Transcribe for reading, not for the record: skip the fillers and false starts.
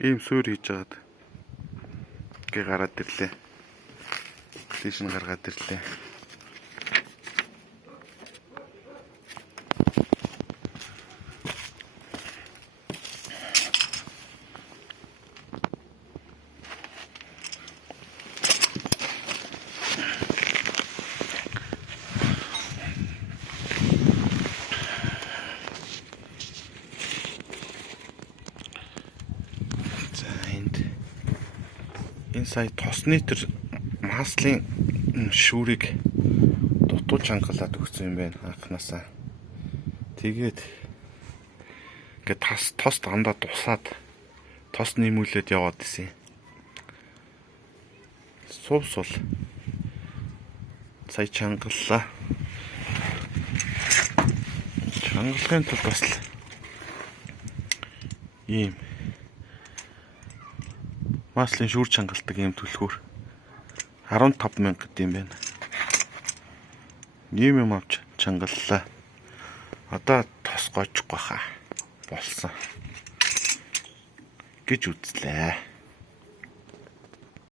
Ийм суур хийж байгаад гээ гараад ирлээ. Тийш нь гаргаад ирлээ. Энэ сая тосны тэр маслын шүүрийг дутууж хангалаад өгсөн юм байна анханасаа. Тэгээд ингээд тос дандаа тусаад тос нэмүүлээд яваад исэн. Суусвал сая чангаллаа. Чангалахын тулд бас ийм маслын шүүр чангалдаг юм түлхүүр 15,000 гэдэг юм байна. Ийм юм авч чангаллаа. Одоо тос гойчих байхаа болсон гэж үзлээ.